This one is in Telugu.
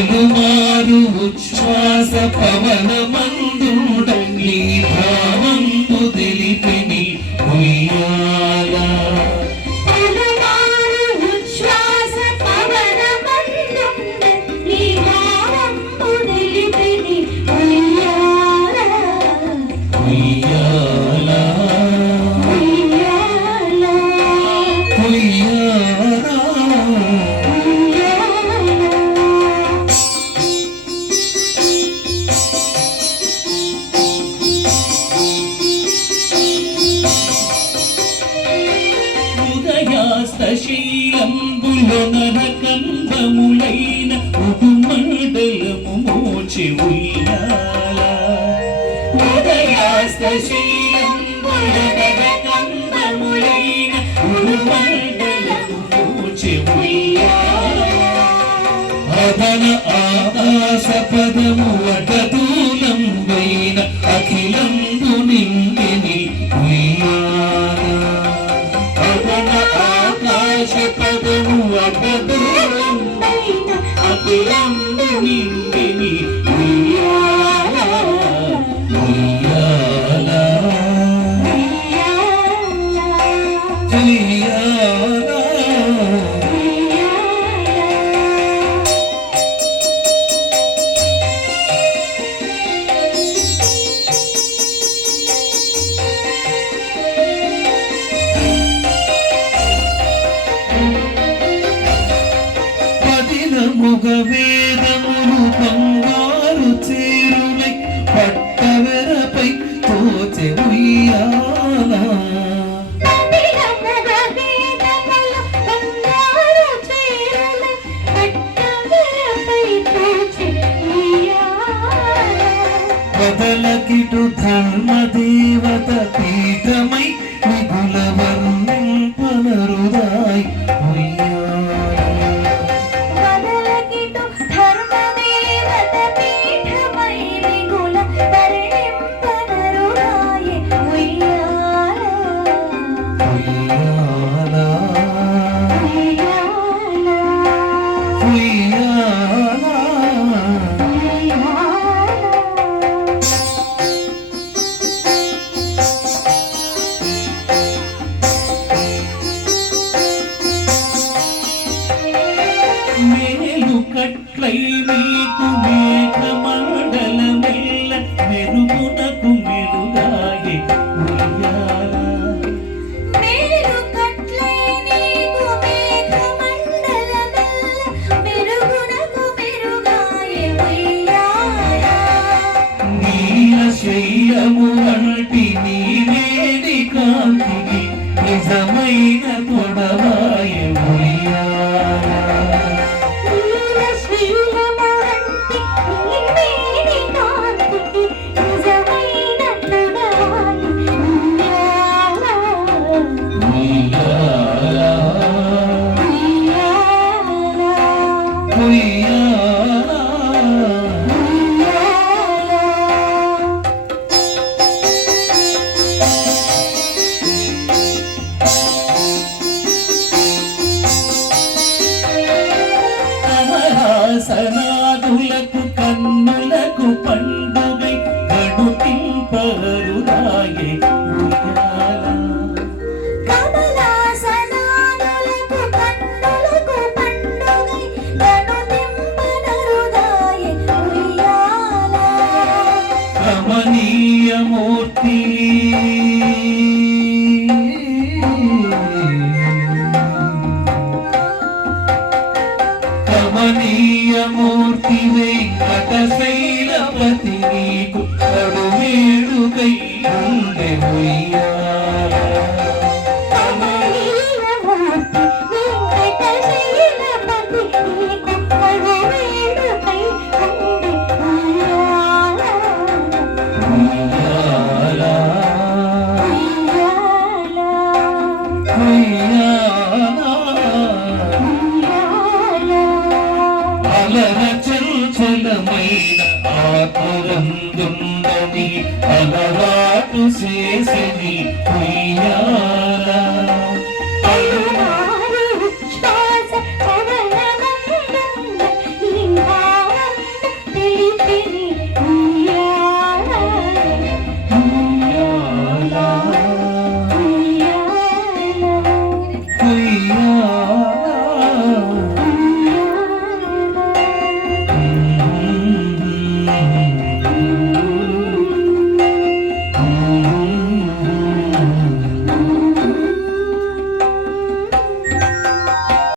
పలుమారు ఉచ్ఛ్వాస పవనమందుండ నీ భావంబు తెలిపిని ఉయ్యాల శీలంబులో నరకంబములైన ఉడుమండలము మోచి ఉయ్యాల ఉదయాస్తశీలంబులో నరకంబములైన ఉడుమండలము మోచి ఉయ్యాల అదన ఆకాశ పదము అటదూలంబైన అఖిలంబు నిండిని ఉయ్యాల పదము అడ్డదూరంబైన అఖిలంబు నిండిని ఉయ్యాల ఉయ్యాల ఉయ్యాల ముగ వేదములు బంగారు చేరులై పట్టవెరపై తోచె ఉయ్యాల బదలకిటు ధర్మదేవత పీఠమై మిగుల వర్ణంపనరుదాయ్ మేలు కట్లై నీకు మేఘమండలమెల్ల మెరుగునకు మెరుగాయే ఉయ్యాల మేలు కట్లై నీకు మేఘమండలమెల్ల మెరుగునకు మెరుగాయే ఉయ్యాల నీల శైలము వంటి నీ వేడి కాంతికి నిజమైన తొడవాయే ఉయ్యాల సనాదులకు కన్నులకు పండుగై గడుతింపరుదాయే ఉయ్యాల కమలాసనాదులకు కన్నులకు పండుగై గడుతింపరుదాయే ఉయ్యాల కమనీయ మూర్తి కమనీయమూర్తి వెంకటశైలపతి నీకు కడువేడుకై ఉండే ఉయ్యాల కమనీయమూర్తి వెంకటశైలపతి నీకు కడువేడుకై ఉండే ఉయ్యాల ఉయ్యాల ఉయ్యాల అలర చంచలమైన ఆకులందుండని అలవాటు చేసిని ఉయ్యాల